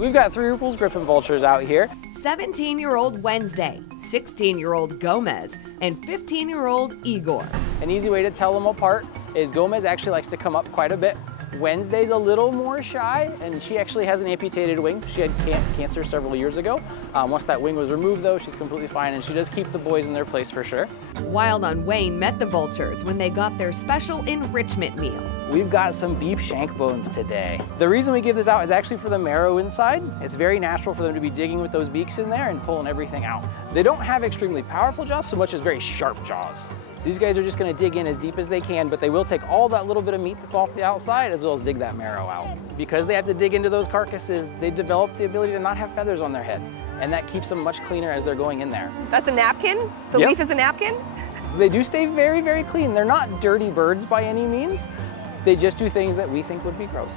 We've got 3 Ruppel's Griffon vultures out here. 17-year-old Wednesday, 16-year-old Gomez, and 15-year-old Igor. An easy way to tell them apart is Gomez actually likes to come up quite a bit. Wednesday's a little more shy, and she actually has an amputated wing. She had cancer several years ago. Once that wing was removed though, she's completely fine, and she does keep the boys in their place for sure. Wild on Wayne met the vultures when they got their special enrichment meal. We've got some beef shank bones today. The reason we give this out is actually for the marrow inside. It's very natural for them to be digging with those beaks in there and pulling everything out. They don't have extremely powerful jaws so much as very sharp jaws. So these guys are just gonna dig in as deep as they can, but they will take all that little bit of meat that's off the outside as well as dig that marrow out. Because they have to dig into those carcasses, they develop the ability to not have feathers on their head. And that keeps them much cleaner as they're going in there. That's a napkin? The Yep. leaf is a napkin? So they do stay very, very clean. They're not dirty birds by any means. They just do things that we think would be gross.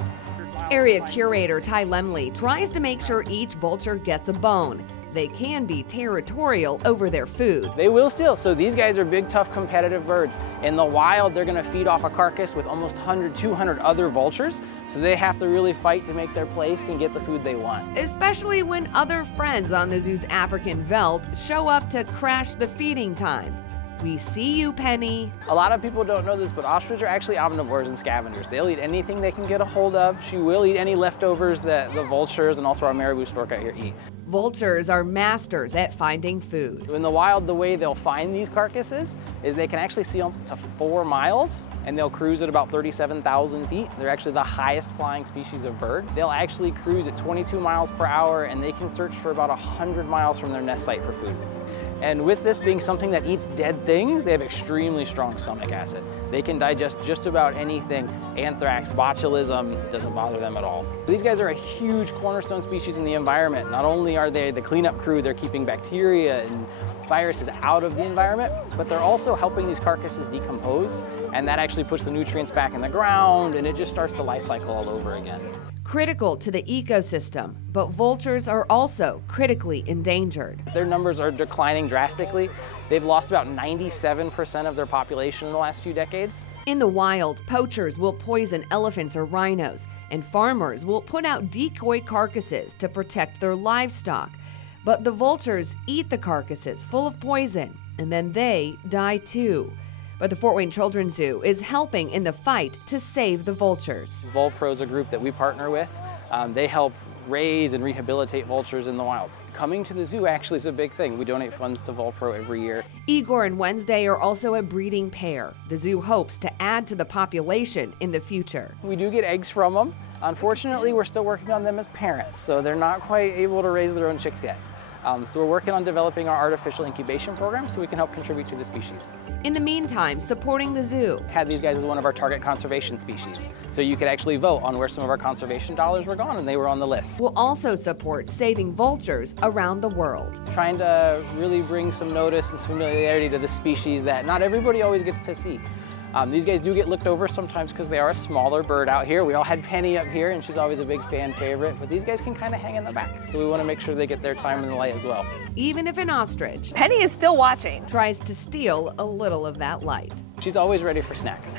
Area curator Ty Lemley tries to make sure each vulture gets a bone. They can be territorial over their food. They will steal. So these guys are big, tough, competitive birds. In the wild, they're gonna feed off a carcass with almost 100, 200 other vultures. So they have to really fight to make their place and get the food they want. Especially when other friends on the zoo's African veldt show up to crash the feeding time. We see you, Penny. A lot of people don't know this, but ostriches are actually omnivores and scavengers. They'll eat anything they can get a hold of. She will eat any leftovers that the vultures and also our marabou stork out here eat. Vultures are masters at finding food. In the wild, the way they'll find these carcasses is they can actually see up to 4 miles, and they'll cruise at about 37,000 feet. They're actually the highest flying species of bird. They'll actually cruise at 22 miles per hour, and they can search for about 100 miles from their nest site for food. And with this being something that eats dead things, they have extremely strong stomach acid. They can digest just about anything. Anthrax, botulism, doesn't bother them at all. These guys are a huge cornerstone species in the environment. Not only are they the cleanup crew, they're keeping bacteria and viruses out of the environment, but they're also helping these carcasses decompose, and that actually puts the nutrients back in the ground, and it just starts the life cycle all over again. Critical to the ecosystem, but vultures are also critically endangered. Their numbers are declining drastically. They've lost about 97% of their population in the last few decades. In the wild, poachers will poison elephants or rhinos, and farmers will put out decoy carcasses to protect their livestock. But the vultures eat the carcasses full of poison, and then they die too. But the Fort Wayne Children's Zoo is helping in the fight to save the vultures. Vulpro is a group that we partner with. They help raise and rehabilitate vultures in the wild. Coming to the zoo actually is a big thing. We donate funds to Vulpro every year. Igor and Wednesday are also a breeding pair. The zoo hopes to add to the population in the future. We do get eggs from them. Unfortunately, we're still working on them as parents, so they're not quite able to raise their own chicks yet. So we're working on developing our artificial incubation program so we can help contribute to the species. In the meantime, supporting the zoo. Had these guys as one of our target conservation species. So you could actually vote on where some of our conservation dollars were gone, and they were on the list. Will also support saving vultures around the world. Trying to really bring some notice and familiarity to the species that not everybody always gets to see. These guys do get looked over sometimes because they are a smaller bird out here. We all had Penny up here, and she's always a big fan favorite, but these guys can kind of hang in the back. So we want to make sure they get their time in the light as well. Even if an ostrich Penny is still watching. tries to steal a little of that light. She's always ready for snacks.